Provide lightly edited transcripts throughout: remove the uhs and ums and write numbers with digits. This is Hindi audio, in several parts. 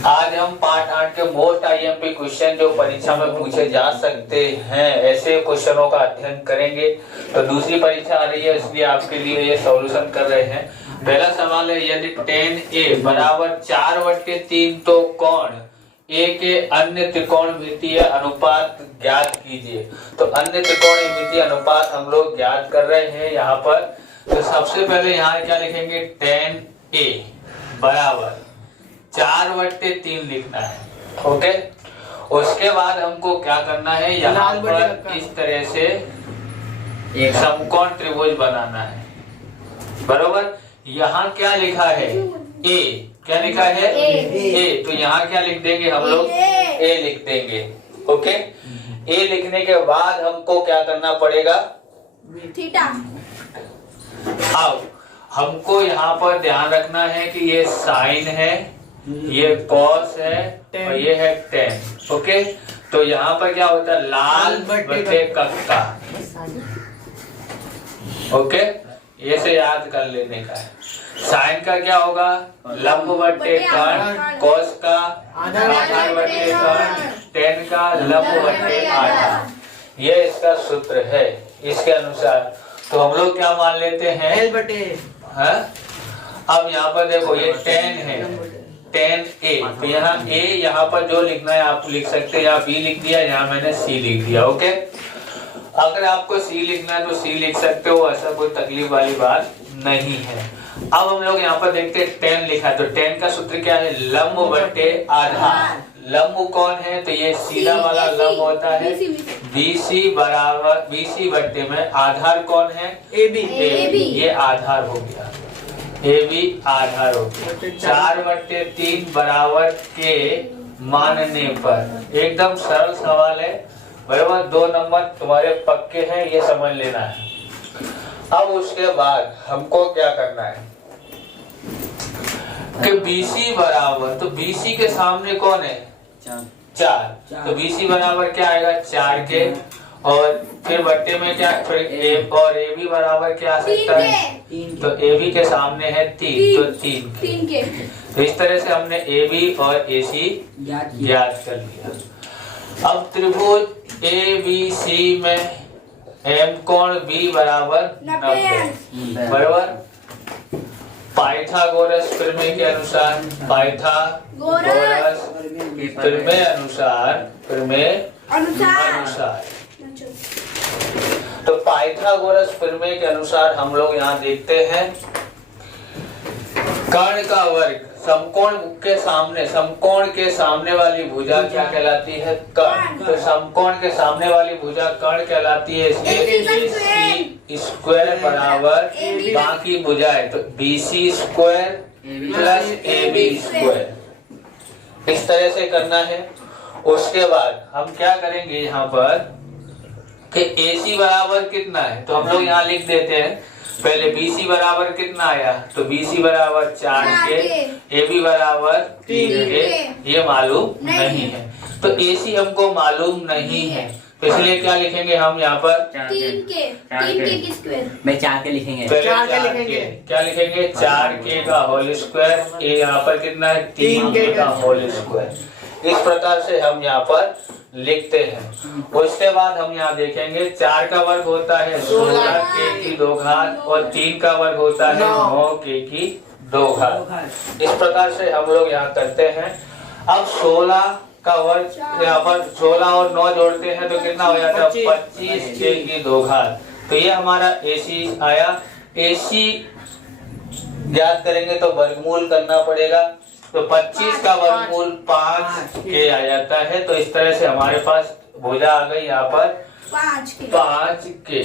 आज हम पार्ट 8 के मोस्ट आईएमपी क्वेश्चन जो परीक्षा में पूछे जा सकते हैं ऐसे क्वेश्चनों का अध्ययन करेंगे। तो दूसरी परीक्षा आ रही है इसलिए आपके लिए ये सॉल्यूशन कर रहे हैं। पहला सवाल है, यदि tan A बराबर 4/3 तो कोण A के अन्य त्रिकोणमितीय अनुपात ज्ञात कीजिए। तो अन्य त्रिकोणमितीय अनुपात हम लोग ज्ञात कर रहे हैं यहाँ पर। तो सबसे पहले यहाँ क्या लिखेंगे, tan A बराबर 4/3 लिखना है। ओके, उसके बाद हमको क्या करना है, यहाँ पर इस तरह से एक समकोण त्रिभुज बनाना है। बरोबर, यहाँ क्या लिखा है, A, क्या लिखा है A, तो यहाँ क्या लिख देंगे हम लोग, A लिख देंगे। ओके, A लिखने के बाद हमको क्या करना पड़ेगा, थीटा। अब हमको यहाँ पर ध्यान रखना है कि ये साइन है, ये कॉस है और ये है टेन। ओके, तो यहाँ पर क्या होता है, लाल बटे कक्का। ओके, ये से याद कर लेने का है। साइन का क्या होगा, लंब बटे कर्ण, कॉस का आधार बटे कर्ण, टेन का लंब बटे आधार। ये इसका सूत्र है। इसके अनुसार तो हम लोग क्या मान लेते हैं, L बटे है। अब यहाँ पर देखो ये टेन है, tan A, तो यहाँ A यहाँ पर जो लिखना है आप लिख सकते हैं, यहाँ B लिख दिया, यहाँ मैंने C लिख दिया। ओके, अगर आपको C लिखना है तो C लिख सकते हो, ऐसा कोई तकलीफ वाली बात नहीं है। अब हम लोग यहाँ पर देखते हैं tan लिखा है, तो tan का सूत्र क्या है, लंब बटे आधार। लंब कौन है, तो ये सीधा वाला लंब होता है, BC बराबर BC बटे में आधार कौन है, AB। ये आधार हो गया, AB आधार हो गया। 4/3 बराबर के मानने पर, एकदम सरल सवाल है। बराबर, 2 नंबर तुम्हारे पक्के हैं, ये समझ लेना है। अब उसके बाद हमको क्या करना है कि BC बराबर, तो BC के सामने कौन है, 4, तो BC बराबर क्या आएगा, 4 के, और फिर बट्टे में क्या, फिर A और AB बराबर क्या आ सकता है, तो AB के सामने है 3, तो 3 के। तो इस तरह से हमने AB और AC ज्ञात कर लिया। अब त्रिभुज ABC में M कोण B बराबर 90। बराबर, पाइथागोरस प्रमेय के अनुसार, पाइथागोरस प्रमेय अनुसार तो पाइथागोरस प्रमेय के अनुसार हम लोग यहाँ देखते हैं, कर्ण का वर्ग समकोण के सामने वाली भुजा क्या कहलाती है, कर्ण। तो समकोण के सामने वाली भुजा कर्ण कहलाती है, इसलिए स्क्वायर बराबर बाकी भुजाएं, तो BC square plus AB square. इस तरह से करना है। उसके बाद हम क्या करेंगे यहाँ पर कि AC बराबर कितना है, तो हम लोग यहाँ लिख देते हैं। पहले BC बराबर कितना आया, तो BC बराबर 4 के, AB बराबर 3 के, ये मालूम नहीं है। तो AC हमको मालूम नहीं है, तो इसलिए क्या लिखेंगे हम यहाँ पर, 3 के स्क्वायर में 4 के लिखेंगे, क्या लिखेंगे, 4 के का होल स्क्वायर। ये यहाँ पर कितना है, 3 के का होल स्क्वायर। इस प्रकार से हम यहाँ पर लिखते हैं। उसके बाद हम यहाँ देखेंगे, 4 का वर्ग होता है 16 के की 2 घात और 3 का वर्ग होता है 9 के की 2 घात। इस प्रकार से हम लोग यहाँ करते हैं। अब 16 का वर्ग, यहाँ पर 16 और 9 जोड़ते हैं तो कितना हो जाता है, 25 के की 2 घात। तो ये हमारा AC आया। AC ज्ञात करेंगे तो वर्गमूल करना पड़ेगा, तो 25 का वर्गमूल 5 के आ जाता है। तो इस तरह से हमारे पास भुजा आ गई यहाँ पर 5 के।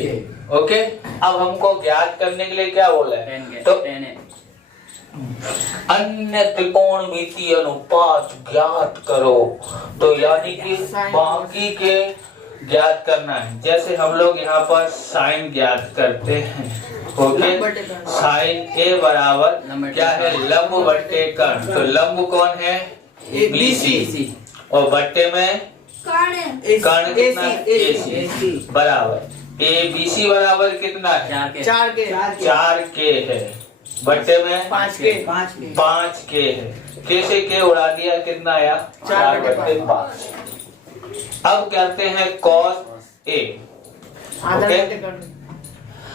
ओके, अब हमको ज्ञात करने के लिए क्या बोला है, तो अन्य त्रिकोणमितीय अनुपात ज्ञात करो। तो यानी कि बाकी के ज्ञात करना है। जैसे हम लोग यहाँ पर साइन ज्ञात करते हैं। ओके, साइन A बराबर क्या है, लंब बटे कर्ण। तो लंब कौन है, BC, और बट्टे में कर्ण कितना, AC बराबर ABC बराबर कितना है, 4 के है। बट्टे में 5 के 5 के है। कैसे के उड़ा दिया, कितना आया 4 बट्टे 5। अब करते हैं cos A।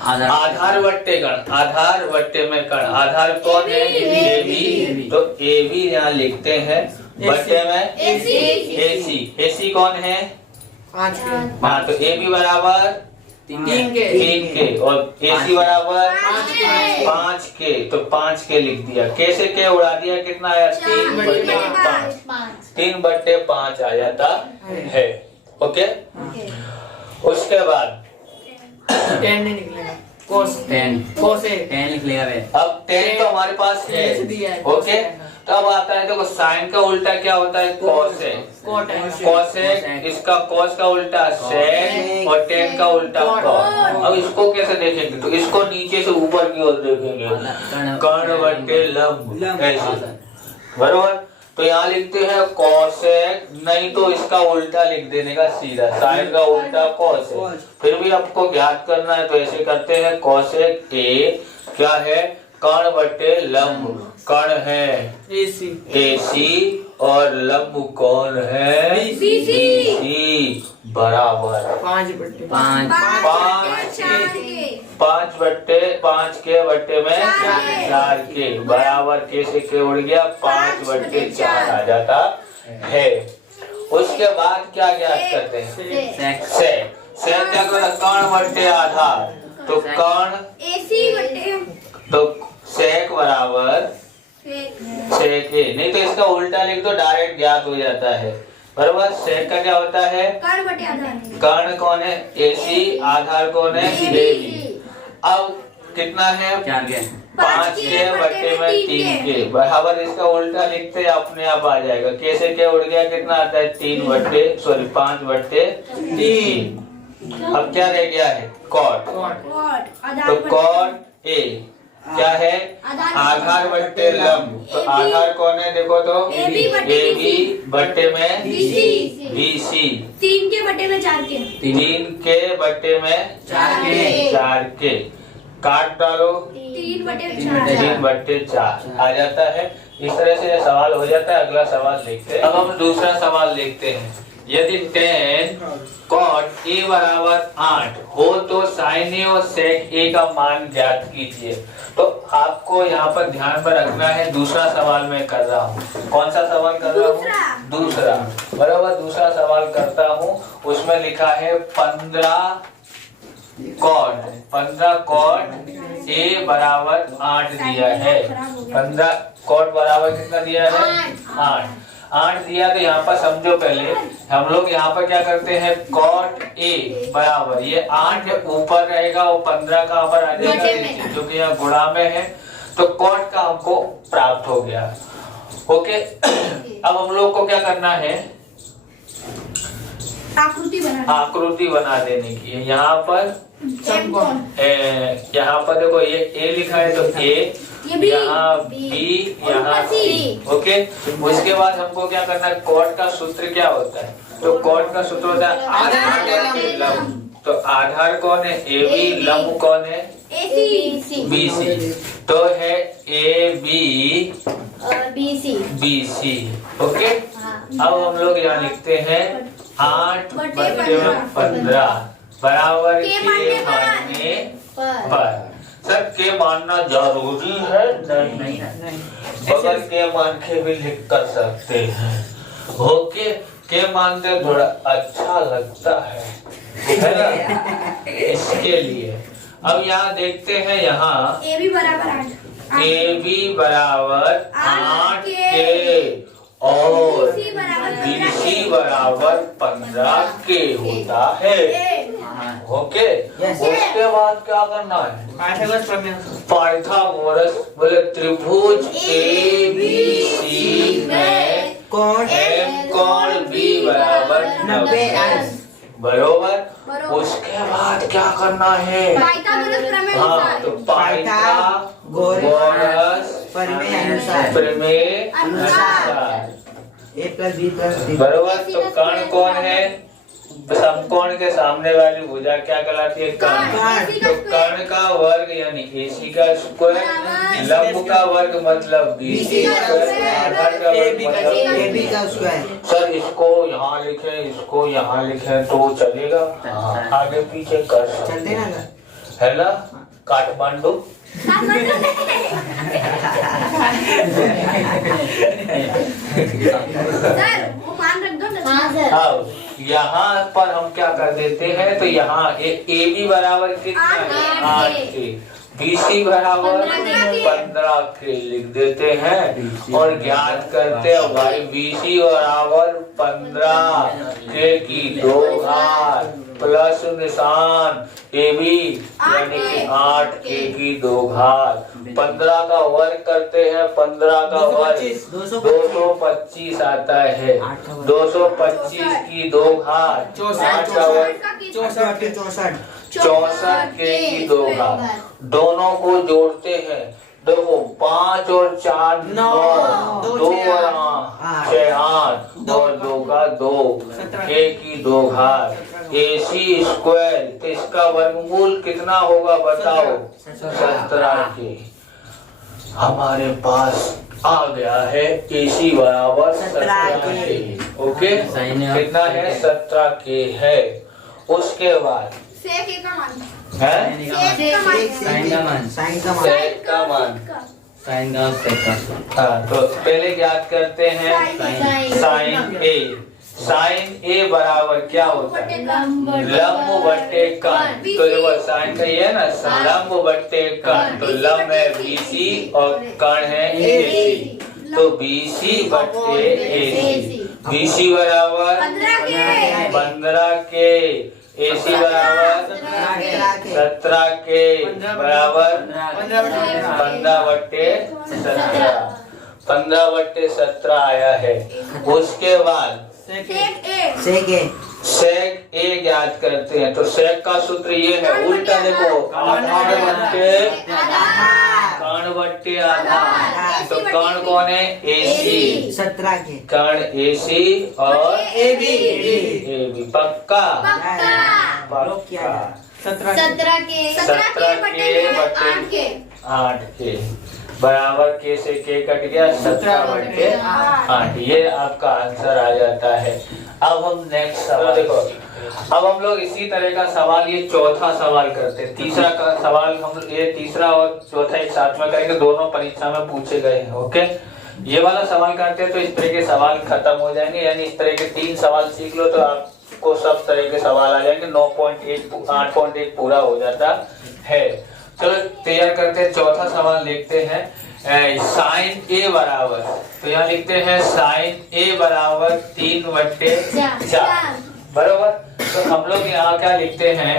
आधार बट्टे गण, आधार बट्टे में कण, आधार कौन है ए बी, तो ए बी यहाँ लिखते हैं, बट्टे में ए सी कौन है 5 के। हाँ, तो ए बी बराबर 3 के 3 के और ए सी बराबर 5 5 के, तो 5 के लिख दिया। कैसे के उड़ा दिया, कितना आया 3 बट्टे 5, 3 बट्टे 5 आ जाता है। ओके, उसके बाद 10 नहीं निकलेगा, cos A 10 लिख लेगा बे। अब 10 तो हमारे पास है, ऐसे दिया है। ओके। तो अब आता है, देखो साइन का उल्टा क्या होता है cos है, cot है। cos है, इसका cos का उल्टा sec और tan का उल्टा cot। अब इसको कैसे देखेंगे, तो इसको नीचे से ऊपर की ओर देखेंगे, कर्ण बट्टे लंब, ऐसे बरोबर। तो यहाँ लिखते हैं cosec, नहीं तो इसका उल्टा लिख देने का सीधा, साइन का उल्टा cos है। फिर भी आपको ज्ञात करना है, तो ऐसे करते हैं cosec A क्या है, कर्ण बट्टे लंब, कर्ण है AC और लंब कौन है BC। बराबर 5 बट्टे 5 5 बट्टे 5 के बट्टे में 4 के बराबर, कैसे के उड़ गया 5 बट्टे 4 आ जाता है। उसके बाद क्या ज्ञात करते हैं, सेक क्या करता, कर्ण बट्टे आधार, तो कर्ण तो सेक बराबर सेक ए, नहीं तो इसका उल्टा लिख दो, डायरेक्ट ज्ञात हो जाता है बराबर। सेक का क्या होता है, कर्ण कौन है AC, आधार कौन है AB। अब कितना है 4 के 5 के बट्टे में 3 के बराबर, इसका उल्टा लिखते अपने आप आ जाएगा। कैसे क्या उड़ गया, कितना आता है 5 बट्टे 3। अब क्या रह गया है cot, तो cot A क्या है, आधार बट्टे लंब, तो आधार कौन है देखो तो AB बट्टे में BC, 3 के बट्टे में 4 के, 3 के बट्टे में 4 के, काट डालो 3 बट्टे 3 बट्टे 4 आ जाता है। इस तरह से यह सवाल हो जाता है। अगला सवाल देखते हैं। अब हम दूसरा सवाल देखते हैं। यदि tan cot A बराबर 8 हो तो sin A और sec A का मान ज्ञात कीजिए। तो आपको यहाँ पर ध्यान में रखना है, दूसरा सवाल मैं कर रहा हूँ। कौन सा सवाल कर रहा हूँ, दूसरा बराबर, दूसरा सवाल करता हूँ। उसमें लिखा है 15 cot A बराबर 8 दिया है। 15 cot बराबर कितना दिया है 8 दिया। तो यहाँ पर समझो, पहले हम लोग यहाँ पर क्या करते हैं, cot A बराबर ये 8 ऊपर रहेगा, वो 15 कहाँ पर आ जाएगा, जो कि यहाँ गुणा में है। तो cot का हमको प्राप्त हो गया। ओके, अब हम लोग को क्या करना है, आकृति बना देने की है। यहाँ पर यहाँ पर देखो ये A लिखा है, तो A, यहाँ B, यहाँ C। ओके, उसके बाद हमको क्या करना है, cot का सूत्र क्या होता है, तो cot का सूत्र होता है आधार बट्टे लंब। तो आधार कौन है AB, लंब कौन है BC, तो है AB BC। ओके, अब हम लोग यहाँ लिखते हैं 8 बट्टे 15 बराबर के मानने पर। सर के मानना जरूरी है, नहीं बगल के मान के भी लिख कर सकते हैं। ओके, के मानते थोड़ा अच्छा लगता है ना, इसके लिए। अब यहाँ देखते हैं, यहाँ AB बराबर 8 के और BC बराबर 15 के होता है। ओके, उसके बाद क्या करना है, पाइथागोरस बोले त्रिभुज ABC में कोण B बराबर 90 बरोबर। उसके बाद क्या करना है, हाँ, तो पाइथागोरस प्रमेय अनुसार बरोबर। तो कर्ण कौन है समकोण के सामने वाली भुजा क्या कहलाती है? कर्ण। तो कर्ण का वर्ग यानी AC का स्क्वायर, लंब का वर्ग मतलब BC का स्क्वायर, आधार का वर्ग मतलब AB का स्क्वायर। सर इसको यहाँ लिखे, इसको यहाँ लिखे तो चलेगा? हाँ, आगे पीछे कर चलते ना सर? है ना? काठमांडू सर वो मान रख दो ना। हाँ सर। अब यहाँ पर हम क्या कर देते हैं, तो यहाँ AB बराबर कितना है? 8 के। BC बराबर 15 के लिख देते हैं और ज्ञात करते हैं भाई BC बराबर 15 के की 2 घात प्लस निशान AB यानी कि 8 के की 2 घात। 15 का वर्ग करते हैं, 15 का वर्ग 225 आता है। 225 की 2 घात 8 का वर्ग 64 के की 2 घात। दोनों को जोड़ते हैं, देखो 5 और 4 9, 2 और 6 8 और 2 का 2 के की 2 घात। AC स्क्वायर, तो इसका वर्गमूल कितना होगा बताओ? 17 के। हमारे पास आ गया है AC बराबर 17 के। ओके, कितना है? 17 के है। उसके बाद सेक ए का मान है साइन का मान। सेक का मान। हाँ, तो पहले ज्ञात करते हैं साइन A। साइन A बराबर क्या होता है? लंब बट्टे कर्ण। तो देखो साइन का ये है ना, लंब बट्टे कर्ण। तो लंब है BC और कर्ण है AC। तो BC बट्टे AC। BC बराबर 15 के। AC बराबर 17 के बराबर 15/17 आया है। उसके बाद सेक A ज्ञात करते हैं। तो सेक का सूत्र ये है, उल्टा देखो, आधार बट्टे आधार। तो कर्ण कौन है? AC। 17 के। कर्ण AC और AB पक्का? पक्का। 17 के 8 के बराबर के से के कट गया, 17/8। ये आपका आंसर आ जाता है। अब हम नेक्स्ट सवाल देखो। अब हम लोग इसी तरह का सवाल, ये चौथा सवाल करते हैं। तीसरा का सवाल हम ये तीसरा और चौथा एक साथ में करेंगे, दोनों परीक्षा में पूछे गए हैं। ओके, ये वाला सवाल करते हैं तो इस तरह के सवाल खत्म हो जाएंगे, यानी इस तरह के 3 सवाल सीख लो तो आपको सब तरह के सवाल आ जाएंगे। 8.1 पूरा हो जाता है। चलो तैयार करते हैं, चौथा सवाल देखते हैं। साइन A बराबर, तो यहाँ लिखते हैं साइन A बराबर 3/4 बराबर। तो हम लोग यहाँ क्या लिखते हैं,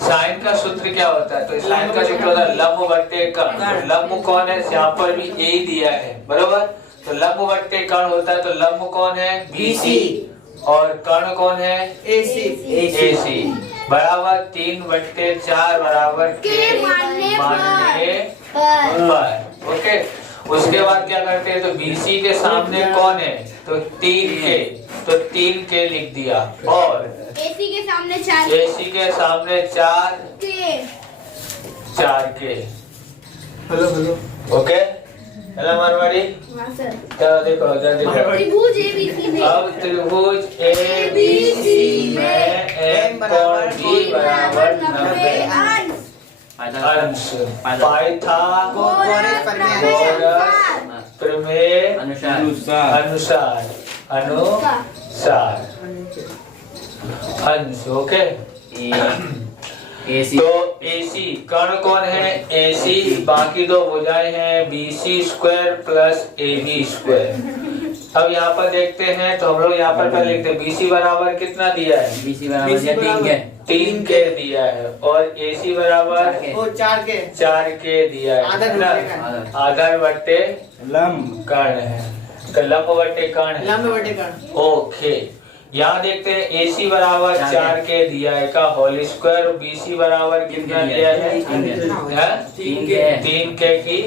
साइन का सूत्र क्या होता है? तो साइन का सूत्र होता है लंब बट्टे कर्ण। लंब कौन है? यहाँ पर भी A दिया है बराबर। तो लंब बट्टे कर्ण होता है, तो लंब कौन है? BC और कर्ण कौन है? AC बराबर 3/4 बराबर के मानने पर। ओके, उसके बाद क्या करते हैं, तो BC के सामने कौन है? तो 3 के, तो 3 के लिख दिया और AC के सामने 4 AC के सामने 4 के। हेलो ओके, हेलो मारवाड़ी, चलो देखो त्रिभुज ABC में अब त्रिभुज ABC में M कोण B बराबर 90 अंश। पाइथागोरस प्रमेय अनुसार अंश। ओके, तो AC कर्ण कौन है? AC, बाकी दो भुजाएं हैं BC square plus AB square. अब यहाँ पर देखते हैं, तो हम लोग यहाँ पर पहले लिखते हैं BC बराबर कितना दिया है? BC बराबर 3 के दिया है और AC बराबर 4 के दिया है। आधार बट्टे लंब कर्ण है, तो लंब बट्टे कर्ण है। ओके, यहाँ देखते हैं AC बराबर 4 के दिया है का होल स्क्वायर, BC बराबर कितना दिया है? 3 के की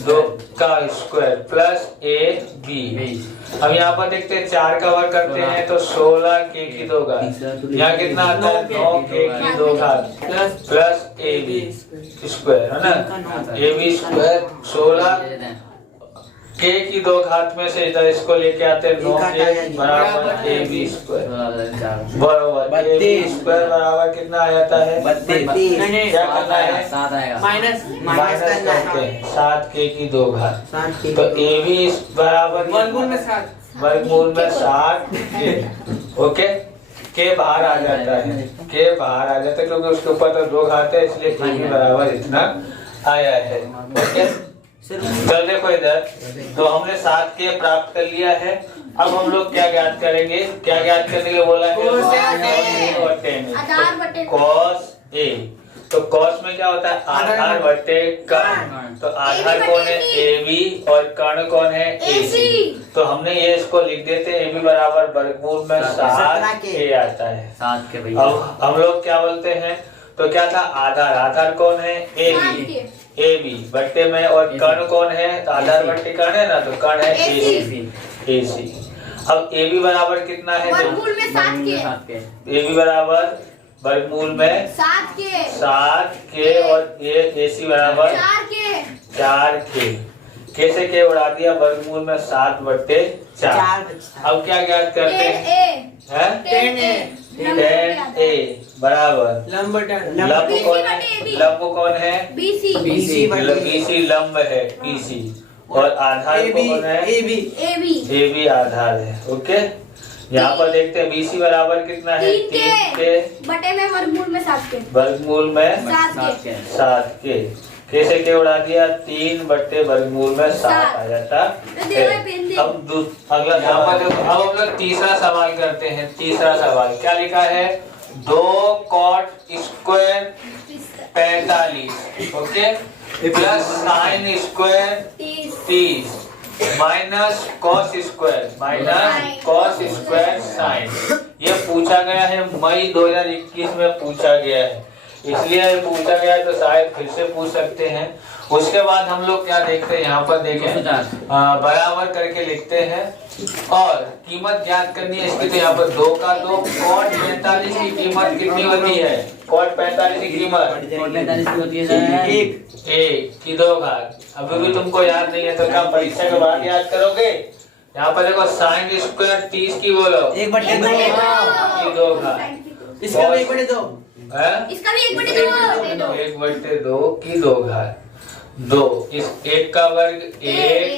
2 का स्क्वायर प्लस ए बी। अब यहाँ पर देखते हैं 4 का वर्ग करते हैं तो 16 के की 2 घात। यहाँ कितना आता है 9 के की 2 घात प्लस ए बी स्क्वायर है ना। ए बी स्क्वायर 16 के की 2 घात में से इधर इसको लेके आते हैं 9 के बराबर ए बी स्क्वायर बराबर ए बी स्क्वायर बराबर कितना आ जाता है 32। क्या करना है माइनस माइनस करते हैं 7 के की 2 घात। 7 के तो ए बी बराबर वर्गमूल में 7 वर्गमूल में 7 के ओके के बाहर आ जाता है के बाहर आ जाता है क्योंकि उसके ऊपर तो 2 घात है इसलिए के के बराबर इतना आया है। ओके चल देखो इधर तो हमने 7 के प्राप्त कर लिया है। अब हम लोग क्या ज्ञात करेंगे क्या ज्ञात करने के लिए बोला है आधार बटे cos a। तो cos में क्या होता है आधार बटे कर्ण। तो आधार कौन है ए बी और कर्ण कौन है ए सी। तो हमने ये इसको लिख देते हैं ए बी बराबर वर्गमूल में 7 के आता है 7 के भैया। अब हम लोग क्या बोलते हैं तो क्या था आधार आधार कौन है ए बी बट्टे में और कर्ण कौन है तो आधार बट्टे कर्ण है ना तो कर्ण है ए सी। अब ए बी बराबर कितना है वर्गमूल में 7 के ए बी बराबर वर्गमूल में 7 के और ए सी बराबर 4 के कैसे के उड़ा दिया वर्गमूल में 7 बट्टे 4। अब क्या ज्ञात करते हैं 10 ए बराबर लंब टन लंब कौन है लंब कौन है बीसी बीसी लंब है बीसी और आधार कौन है ए बी आधार है। ओके यहाँ पर देखते हैं बीसी बराबर कितना है 3 के बटे में वर्गमूल में 7 के वर्गमूल में 7 के कैसे के उड़ा दिया 3 बट्टे वर्गमूल में 7 आ जाता है। अब अगला यहाँ पर देखो अब हम लोग तीसरा सवाल करते हैं। तीसरा सवाल क्या लिखा है 2 cot square 45 okay plus sine square 30 minus cos square sine. ये पूछा गया है मई 2021 में पूछा गया है इसलिए पूछा गया है तो शायद फिर से पूछ सकते हैं। उसके बाद हम लोग क्या देखते हैं यहाँ पर देखें बराबर करके लिखते हैं और कीमत ज्ञात करनी है इसकी। तो यहाँ पर 2 का 2 cot 45 की कीमत कितनी होती है cot 45 की कीमत 1 की 2 घात। अभी भी तुमको याद नहीं है तो क्या परीक्षा के बाद याद करोगे। यहाँ पर देखो साइन स्क्वायर 30 की बोलो 1/2 की 2 घात इसका भी 1/2 इसका भी 1/2 1/2 की 2 घात 2 इस 1 का वर्ग 1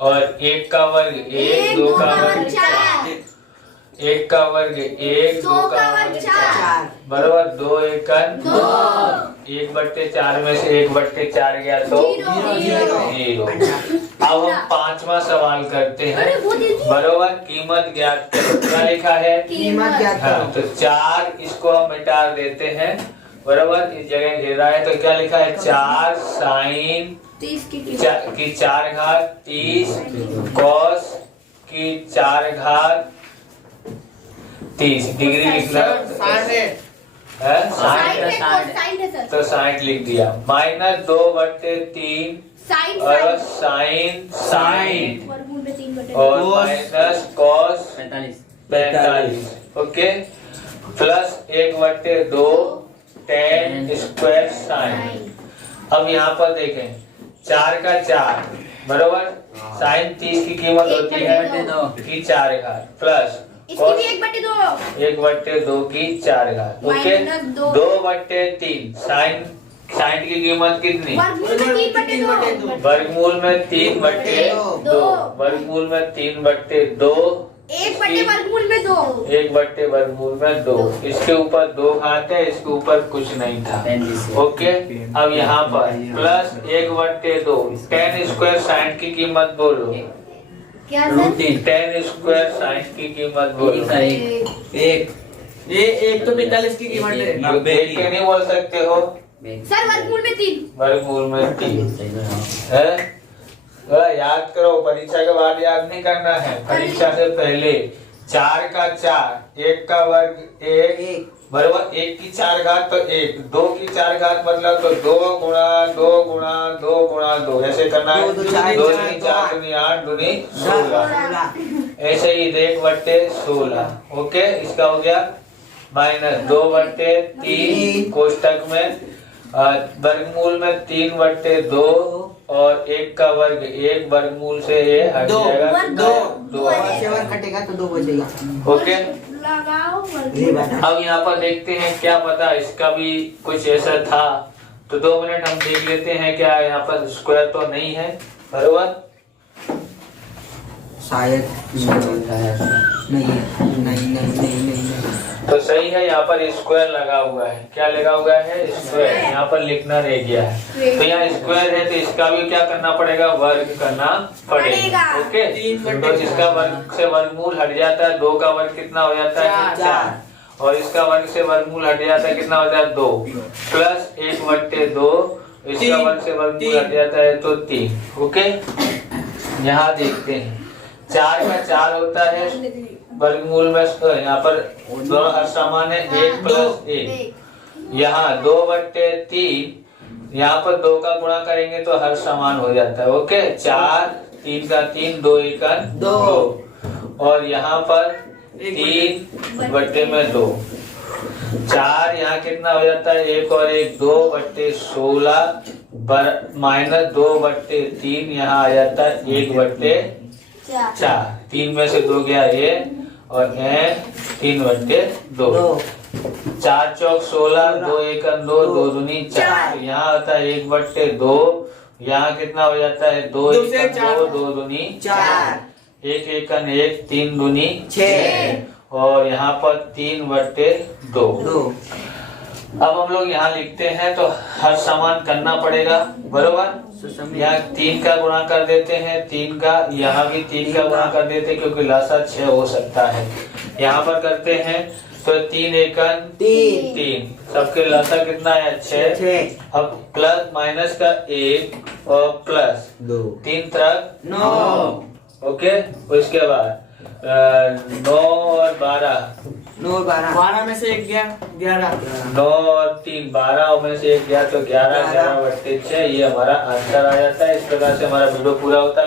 और 1 का वर्ग 1 2 का वर्ग 4 1 का वर्ग 1 2 का वर्ग 4 बराबर 2 1 1/4 में से 1/4 गया तो 0। अब हम 5वां सवाल करते हैं बराबर कीमत ज्ञात करो। क्या लिखा है कीमत ज्ञात करो। तो 4 इसको हम मिटा देते हैं बराबर इस जगह घेरा है तो क्या लिखा है 4 साइन 30 की 4 घात 30 कॉस की 4 घात 30 डिग्री लिखना है 60 तो 60 लिख दिया माइनस 2/3 और साइन और minus cos 45 okay plus 1/2 tan square sine. अब यहाँ पर देखें 4 का 4 बराबर साइन 30 की कीमत होती है की 4 घात प्लस इसकी भी 1/2 की 4 घात ओके 2/3 साइन की कीमत कितनी वर्गमूल में 3/2 वर्गमूल में 3/2 1/वर्गमूल में 2 इसके ऊपर 2 घात है इसके ऊपर कुछ नहीं था ओके। अब यहाँ पर प्लस 1/2 tan स्क्वायर साइन की कीमत बोलो क्या tan स्क्वायर साइन की कीमत बोलो 1 ये 1 तो 45 की कीमत है आप देख के नहीं बोल सकते हो सर वर्गमूल में 3 वर्गमूल में 3 है याद करो परीक्षा के बाद याद नहीं करना है परीक्षा से पहले 4 का 4, 1 का वर्ग 1 एक बराबर 1 की 4 घात तो 1, 2 की 4 घात मतलब तो 2 गुणा 2 गुणा 2 गुणा 2 ऐसे करना है। 2 4 2 दूनी 4 दूनी 8 दूनी 16 16 ऐसे ही 1/16। ओके, इसका हो गया माइनस 2/3 कोष्टक में वर्गमूल में 3/2 और 1 का वर्ग 1 वर्गमूल से ये हट दो, जाएगा दो, 2 7 कटेगा तो 2 बचेगा। ओके। लगाओ ये बेटा अब यहाँ पर देखते हैं, क्या पता इसका भी कुछ ऐसा था, तो 2 मिनट हम देख लेते हैं क्या यहाँ पर स्क्वायर तो नहीं है बराबर। शायद नहीं है, नहीं तो सही है, यहाँ पर स्क्वायर लगा हुआ है। क्या लगा हुआ है? स्क्वायर। यहाँ पर लिखना रह गया है, तो यहाँ स्क्वायर है तो इसका भी क्या करना पड़ेगा? वर्ग करना पड़ेगा। ओके, तो इसका वर्ग से वर्गमूल हट जाता है, 2 का वर्ग कितना हो जाता है? 4, और इसका वर्ग से वर्गमूल हट जाता है, कितना हो जाता है? 2 प्लस 1/2, इसका वर्ग से वर्गमूल हट जाता है तो 3। ओके, यहाँ देखते हैं 4 का 4 होता है वर्गमूल में, यहाँ पर दोनों हर समान है, 1 प्लस 1। यहाँ 2/3, यहाँ पर 2 का गुणा करेंगे तो हर समान हो जाता है। ओके, 4 3 का 3, 2 1 2, और यहाँ पर 3/2, 4 यहाँ कितना हो जाता है? 1 और 1 2/16 माइनस 2/3 यहाँ आ जाता है 1/4। 3 में से 2 गया ये, और 3/2। 4 चौक 16, 2 1 2, 2 दूनी 4। यहाँ होता है 1/2, यहाँ कितना हो जाता है? 2 1 2, 2 दूनी 4 1 1 1, 3 दूनी 6, और यहाँ पर 3/2। अब हम लोग यहाँ लिखते हैं तो हर समान करना पड़ेगा बरोबर। यहाँ 3 का गुणा कर देते हैं, 3 का, यहाँ भी 3 का गुणा कर देते हैं क्योंकि लासा 6 हो सकता है। यहाँ पर करते हैं तो 3 1 3, सबके लासा कितना है? 6। अब प्लस माइनस का 1 और प्लस 3 तक 9। ओके, उसके बाद 9 और 12, 12 में से 1 गया 11। 9 और 3 12 में से 1 गया तो 11, 11/6 ये हमारा आंसर आ जाता है। इस प्रकार से हमारा वीडियो पूरा होता है।